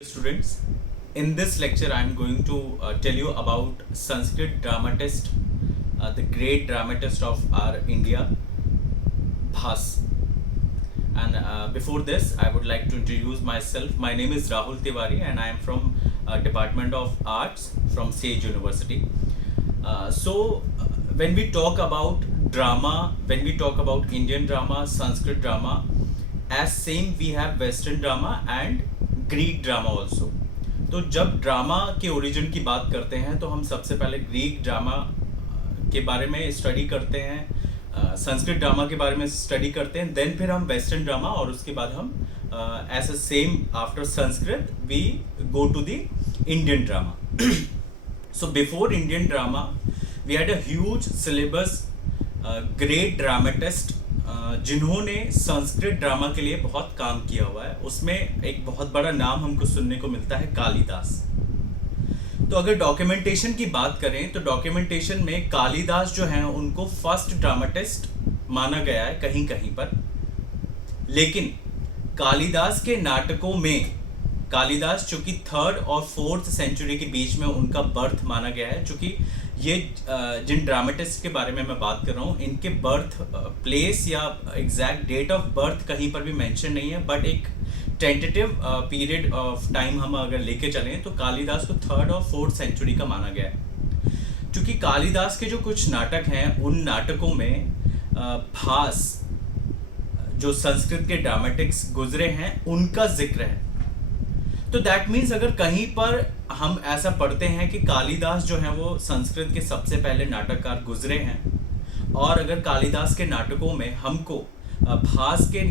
Students, in this lecture I am going to tell you about Sanskrit dramatist, the great dramatist of our India, Bhas. And before this, I would like to introduce myself. My name is Rahul Tiwari and I am from Department of Arts from Sage University. When we talk about drama, when we talk about Indian drama, Sanskrit drama, as same we have Western drama and Greek drama also. तो जब drama के origin की बात करते हैं तो हम सबसे पहले ग्रीक ड्रामा के बारे में स्टडी करते हैं, संस्कृत ड्रामा के बारे में स्टडी करते हैं, देन फिर हम वेस्टर्न ड्रामा और उसके बाद हम as a same after Sanskrit we go to the Indian drama. So before Indian drama we had a huge syllabus, great dramatist जिन्होंने संस्कृत ड्रामा के लिए बहुत काम किया हुआ है। उसमें एक बहुत बड़ा नाम हमको सुनने को मिलता है, कालिदास। तो अगर डॉक्यूमेंटेशन की बात करें तो डॉक्यूमेंटेशन में कालिदास जो हैं उनको फर्स्ट ड्रामेटिस्ट माना गया है कहीं कहीं पर, लेकिन कालिदास के नाटकों में कालिदास चूंकि 3rd और 4th सेंचुरी के बीच में उनका बर्थ माना गया है, चूंकि ये जिन ड्रामेटिस्ट के बारे में मैं बात कर रहा हूँ इनके बर्थ प्लेस या एग्जैक्ट डेट ऑफ बर्थ कहीं पर भी मेंशन नहीं है, बट एक टेंटेटिव पीरियड ऑफ टाइम हम अगर लेके चलें तो कालिदास को 3rd और 4th सेंचुरी का माना गया है। चूंकि कालिदास के जो कुछ नाटक हैं उन नाटकों में भास जो संस्कृत के ड्रामेटिक्स गुजरे हैं उनका जिक्र है। तो दैट मीन्स अगर कहीं पर हम ऐसा पढ़ते हैं कि कालिदास जो है वो संस्कृत के सबसे पहले नाटककार गुजरे हैं, और अगर कालिदास के नाटकों में हमको भास के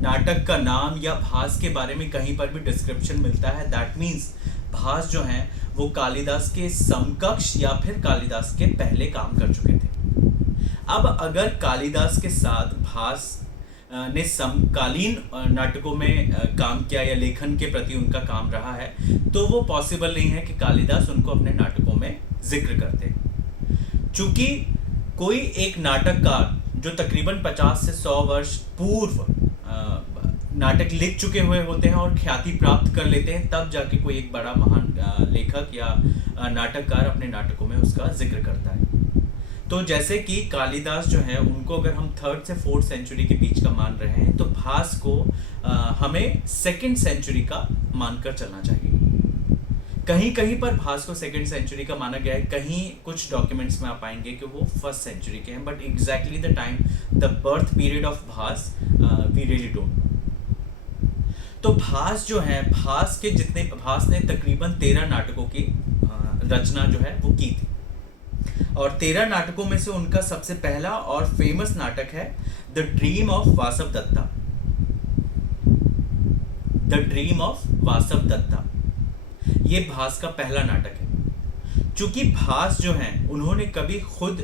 नाटक का नाम या भास के बारे में कहीं पर भी डिस्क्रिप्शन मिलता है, दैट मीन्स भास जो हैं वो कालिदास के समकक्ष या फिर कालिदास के पहले काम कर चुके थे। अब अगर कालिदास के साथ भास ने समकालीन नाटकों में काम किया या लेखन के प्रति उनका काम रहा है, तो वो पॉसिबल नहीं है कि कालिदास उनको अपने नाटकों में जिक्र करते। चूंकि कोई एक नाटककार जो तकरीबन 50 से 100 वर्ष पूर्व नाटक लिख चुके हुए होते हैं और ख्याति प्राप्त कर लेते हैं, तब जाके कोई एक बड़ा महान लेखक या नाटककार अपने नाटकों में उसका जिक्र करता है। तो जैसे कि कालिदास जो है उनको अगर हम 3rd से 4th सेंचुरी के बीच का मान रहे हैं तो भास को हमें 2nd सेंचुरी का मानकर चलना चाहिए। कहीं कहीं पर भास को 2nd सेंचुरी का माना गया है, कहीं कुछ डॉक्यूमेंट्स में आप पाएंगे कि वो 1st सेंचुरी के हैं, but exactly the time the birth period of Bhasa we really don't know. तो भास जो है, भास ने तकरीबन 13 नाटकों की रचना जो है वो की थी, और 13 नाटकों में से उनका सबसे पहला और फेमस नाटक है the dream of Vasavadatta. The dream of Vasavadatta ये भास का पहला नाटक है। चूंकि भास जो हैं उन्होंने कभी खुद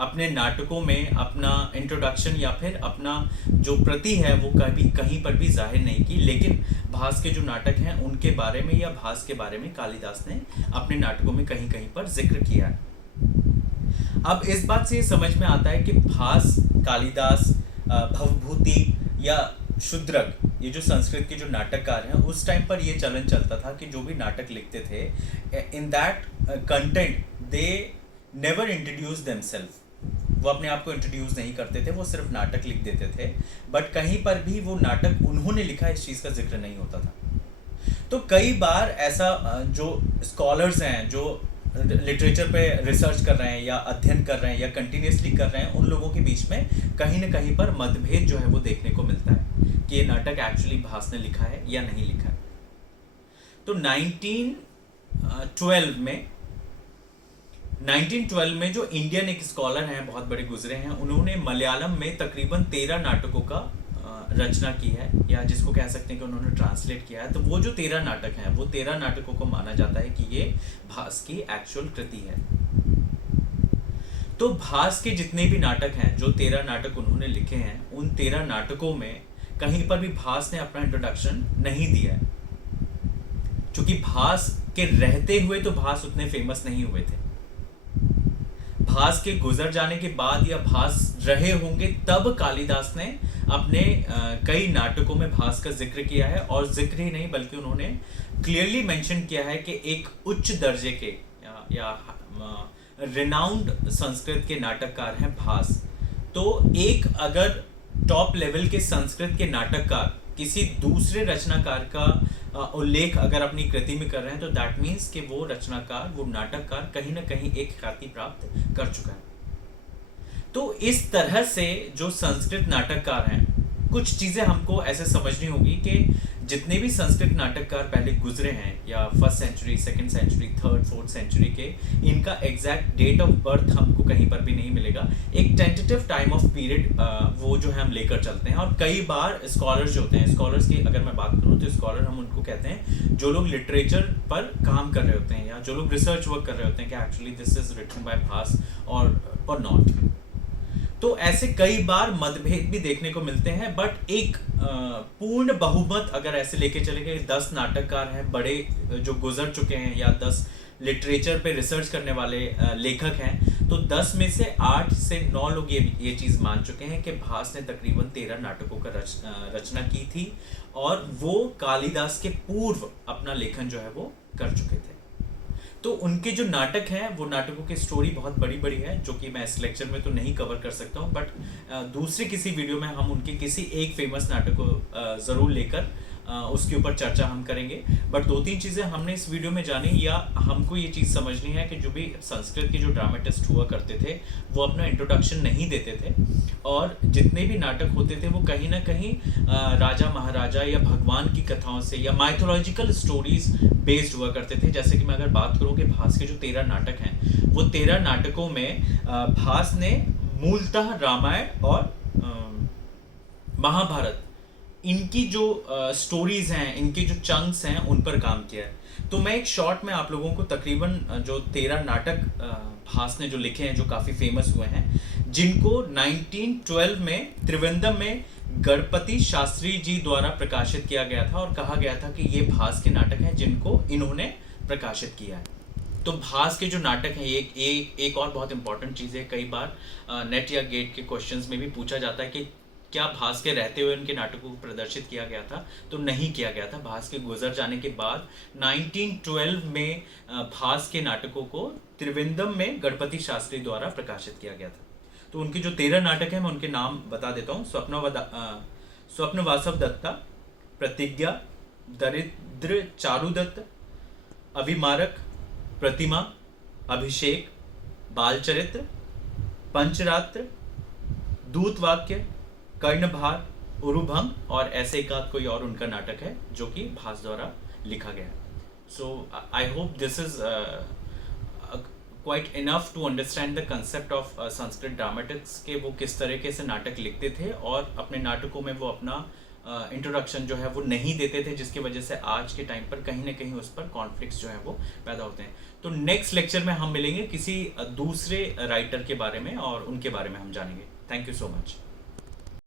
अपने नाटकों में अपना इंट्रोडक्शन या फिर अपना जो प्रति है वो कभी कहीं पर भी जाहिर नहीं की, लेकिन भास के जो नाटक हैं उनके बारे में या भास के बारे में कालिदास ने अपने नाटकों में कहीं कहीं पर जिक्र किया है। अब इस बात से ये समझ में आता है कि भास, कालिदास, भवभूति या शूद्रक, ये जो संस्कृत के जो नाटककार हैं उस टाइम पर ये चलन चलता था कि जो भी नाटक लिखते थे in that content they never introduce themselves. वो अपने आप को इंट्रोड्यूस नहीं करते थे, वो सिर्फ नाटक लिख देते थे, बट कहीं पर भी वो नाटक उन्होंने लिखा इस चीज़ का जिक्र नहीं होता था। तो कई बार ऐसा जो स्कॉलर्स हैं जो लिटरेचर पे रिसर्च कर रहे हैं या अध्ययन कर रहे हैं या कंटिन्यूसली कर रहे हैं, उन लोगों के बीच में कहीं ना कहीं पर मतभेद जो है वो देखने को मिलता है कि ये नाटक एक्चुअली भास ने लिखा है या नहीं लिखा है। तो 1912 में जो इंडियन एक स्कॉलर हैं, बहुत बड़े गुजरे हैं, उन्होंने मलयालम में तकरीबन 13 नाटकों का रचना की है, या जिसको कह सकते हैं कि उन्होंने ट्रांसलेट किया है। तो वो जो 13 नाटक हैं वो 13 नाटकों को माना जाता है कि ये भास की एक्चुअल कृति है। तो भास के जितने भी नाटक हैं, जो 13 नाटक उन्होंने लिखे हैं, उन 13 नाटकों में कहीं पर भी भास ने अपना इंट्रोडक्शन नहीं दिया है। चूंकि भास के रहते हुए तो भास उतने फेमस नहीं हुए थे। भास के गुजर जाने के बाद या भास रहे होंगे तब कालिदास ने अपने कई नाटकों में भास का जिक्र किया है, और जिक्र ही नहीं बल्कि उन्होंने क्लियरली मेंशन किया है कि एक उच्च दर्जे के या रिनाउंड संस्कृत के नाटककार हैं भास। तो एक अगर टॉप लेवल के संस्कृत के नाटककार किसी दूसरे रचनाकार का उल्लेख अगर अपनी कृति में कर रहे हैं, तो दैट मीन्स कि वो रचनाकार, वो नाटककार कहीं ना कहीं एक ख्याति प्राप्त कर चुका है। तो इस तरह से जो संस्कृत नाटककार हैं, कुछ चीज़ें हमको ऐसे समझनी होगी कि जितने भी संस्कृत नाटककार पहले गुजरे हैं या first century, second century, third, fourth century के, इनका एग्जैक्ट डेट ऑफ बर्थ हमको कहीं पर भी नहीं मिलेगा। एक टेंटेटिव टाइम ऑफ पीरियड वो जो है हम लेकर चलते हैं। और कई बार स्कॉलर्स जो होते हैं, स्कॉलर्स की अगर मैं बात करूँ तो स्कॉलर हम उनको कहते हैं जो लोग लिटरेचर पर काम कर रहे होते हैं या जो लोग रिसर्च वर्क कर रहे होते हैं कि actually this is written by Bhasa और नॉट। तो ऐसे कई बार मतभेद भी देखने को मिलते हैं, बट एक पूर्ण बहुमत अगर ऐसे लेके चले गए, 10 नाटककार हैं बड़े जो गुजर चुके हैं या 10 लिटरेचर पे रिसर्च करने वाले लेखक हैं, तो 10 में से 8 से 9 लोग ये चीज़ मान चुके हैं कि भास ने तकरीबन 13 नाटकों का रचना की थी, और वो कालिदास के पूर्व अपना लेखन जो है वो कर चुके थे। तो उनके जो नाटक हैं, वो नाटकों की स्टोरी बहुत बड़ी बड़ी है, जो कि मैं इस लेक्चर में तो नहीं कवर कर सकता हूँ, बट दूसरे किसी वीडियो में हम उनके किसी एक फेमस नाटक को ज़रूर लेकर उसके ऊपर चर्चा हम करेंगे। बट 2-3 चीज़ें हमने इस वीडियो में जानी, या हमको ये चीज़ समझनी है कि जो भी संस्कृत के जो ड्रामेटिस्ट हुआ करते थे वो अपना इंट्रोडक्शन नहीं देते थे, और जितने भी नाटक होते थे वो कहीं ना कहीं राजा महाराजा या भगवान की कथाओं से या माइथोलॉजिकल स्टोरीज बेस्ड हुआ करते थे। जैसे कि मैं अगर बात करूँ कि भास के जो 13 नाटक हैं, वो 13 नाटकों में भास ने मूलतः रामायण और महाभारत, इनकी जो स्टोरीज हैं, इनके जो चंक्स हैं, उन पर काम किया है। तो मैं एक शॉर्ट में आप लोगों को तकरीबन जो 13 नाटक भास ने जो लिखे हैं, जो काफ़ी फेमस हुए हैं, जिनको 1912 में त्रिवेंद्रम में गणपति शास्त्री जी द्वारा प्रकाशित किया गया था, और कहा गया था कि ये भास के नाटक हैं जिनको इन्होंने प्रकाशित किया है। तो भास के जो नाटक हैं, एक और बहुत इंपॉर्टेंट चीज़ है, कई बार नेट या गेट के क्वेश्चंस में भी पूछा जाता है कि क्या भास के रहते हुए उनके नाटकों को प्रदर्शित किया गया था? तो नहीं किया गया था। भास के गुजर जाने के बाद 1912 में भास के नाटकों को त्रिवेंद्रम में गणपति शास्त्री द्वारा प्रकाशित किया गया था। तो उनके जो 13 नाटक हैं, मैं उनके नाम बता देता हूँ। स्वप्न वासव दत्ता, प्रतिज्ञा, दरिद्र चारुदत्त, अभिमारक, प्रतिमा, अभिषेक, बालचरित्र, पंचरात्र, दूतवाक्य, कर्णभार, उरुभंग, और ऐसे एक आध कोई और उनका नाटक है जो कि भास द्वारा लिखा गया है। So I hope this is quite enough to understand the concept of Sanskrit dramatics के वो किस तरीके से नाटक लिखते थे, और अपने नाटकों में वो अपना इंट्रोडक्शन जो है वो नहीं देते थे, जिसकी वजह से आज के टाइम पर कहीं ना कहीं उस पर कॉन्फ्लिक्ट्स जो है वो पैदा होते हैं। तो नेक्स्ट लेक्चर में हम मिलेंगे किसी दूसरे राइटर के बारे में और उनके बारे में हम जानेंगे। Thank you so much.